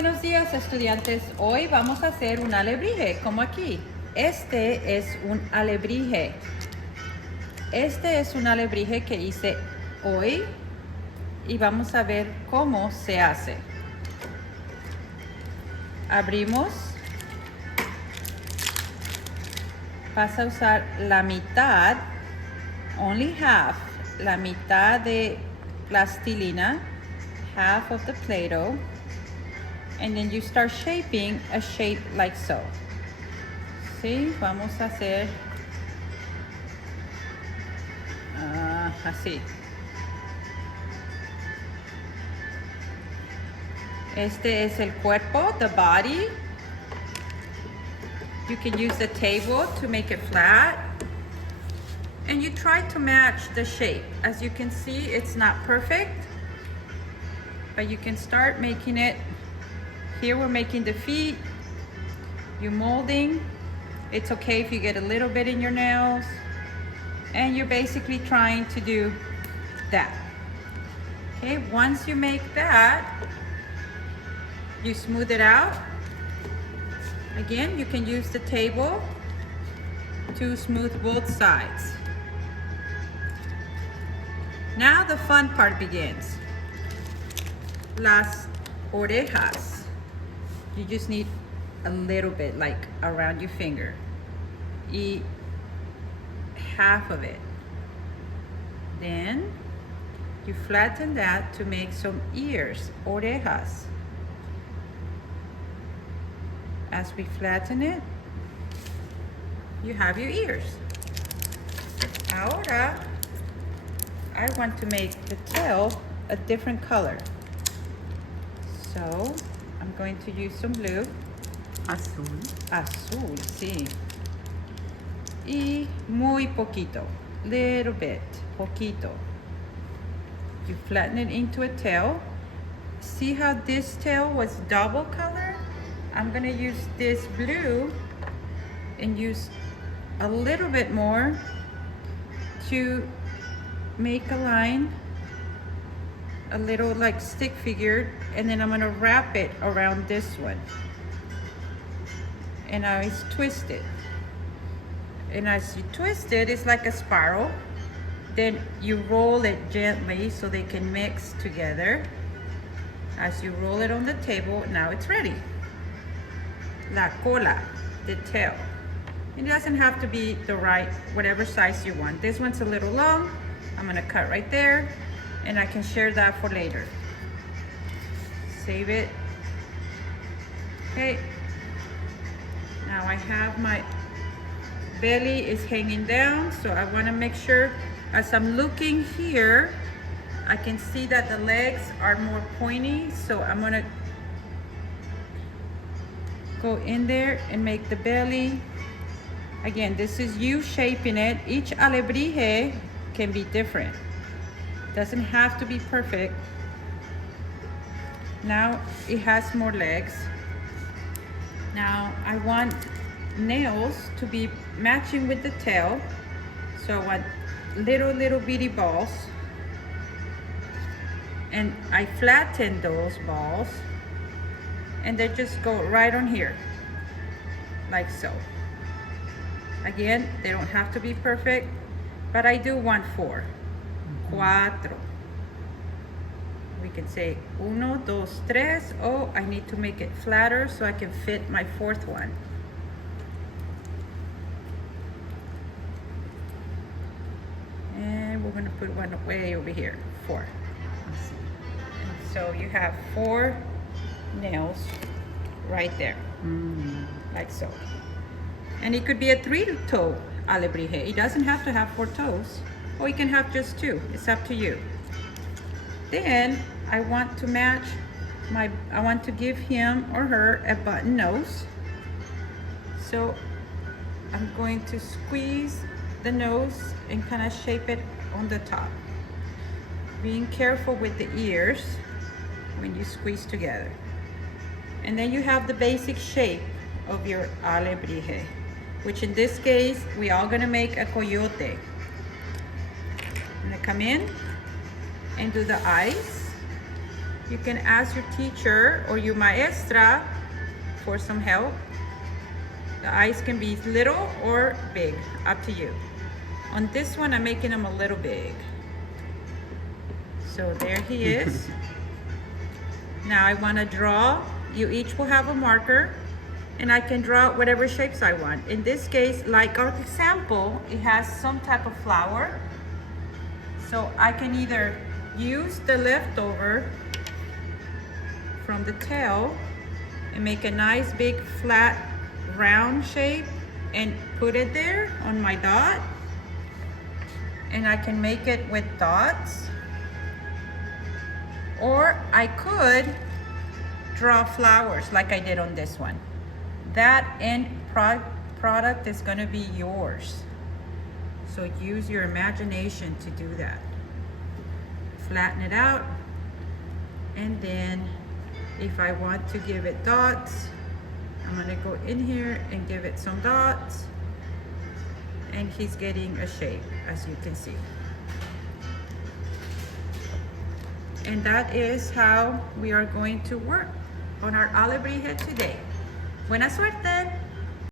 Buenos días, estudiantes. Hoy vamos a hacer un alebrije, como aquí. Este es un alebrije. Este es un alebrije que hice hoy y vamos a ver cómo se hace. Abrimos. Vas a usar la mitad, only half, la mitad de plastilina, half of the Play-Doh, and then you start shaping a shape like so. ¿Sí? Vamos a hacer así. Este es el cuerpo, the body. You can use the table to make it flat. And you try to match the shape. As you can see, it's not perfect, but you can start making it. Here we're making the feet. You're molding. It's okay if you get a little bit in your nails. And you're basically trying to do that. Okay, once you make that, you smooth it out. Again, you can use the table to smooth both sides. Now the fun part begins. Las orejas. You just need a little bit, like around your finger. Y half of it. Then you flatten that to make some ears, orejas. As we flatten it, you have your ears. Ahora, I want to make the tail a different color. So, I'm going to use some blue. Azul. Azul, sí. Y muy poquito, little bit, poquito. You flatten it into a tail. See how this tail was double color? I'm gonna use this blue and use a little bit more to make a line, a little like stick figure, and then I'm gonna wrap it around this one. And I always twist it. And as you twist it, it's like a spiral. Then you roll it gently so they can mix together. As you roll it on the table, now it's ready. La cola, the tail. It doesn't have to be the right, whatever size you want. This one's a little long. I'm gonna cut right there, and I can share that for later. Save it. Okay. Now I have my belly is hanging down, so I wanna make sure, as I'm looking here, I can see that the legs are more pointy, so I'm gonna go in there and make the belly. Again, this is you shaping it. Each alebrije can be different. Doesn't have to be perfect. Now it has more legs. Now I want nails to be matching with the tail. So I want little bitty balls. And I flatten those balls. And they just go right on here, like so. Again, they don't have to be perfect, but I do want 4. Cuatro. We can say 1, 2, 3. Oh, I need to make it flatter so I can fit my 4th one. And we're gonna put one way over here, 4. And so you have 4 nails right there, like so. And it could be a 3-toe alebrije. It doesn't have to have 4 toes, or you can have just 2. It's up to you. Then I want to match I want to give him or her a button nose. So I'm going to squeeze the nose and kind of shape it on the top. Being careful with the ears when you squeeze together. And then you have the basic shape of your alebrije, which in this case, we are gonna make a coyote. I'm gonna come in and do the eyes. You can ask your teacher or your maestra for some help. The eyes can be little or big, up to you. On this one, I'm making them a little big. So there he is. Now I want to draw. You each will have a marker, and I can draw whatever shapes I want. In this case, like our example, it has some type of flower. So I can either use the leftover from the tail and make a nice big flat round shape and put it there on my dot. And I can make it with dots. Or I could draw flowers like I did on this one. That end product is gonna be yours. So use your imagination to do that. Flatten it out, and then if I want to give it dots, I'm gonna go in here and give it some dots, and he's getting a shape, as you can see. And that is how we are going to work on our alebrije today. Buena suerte!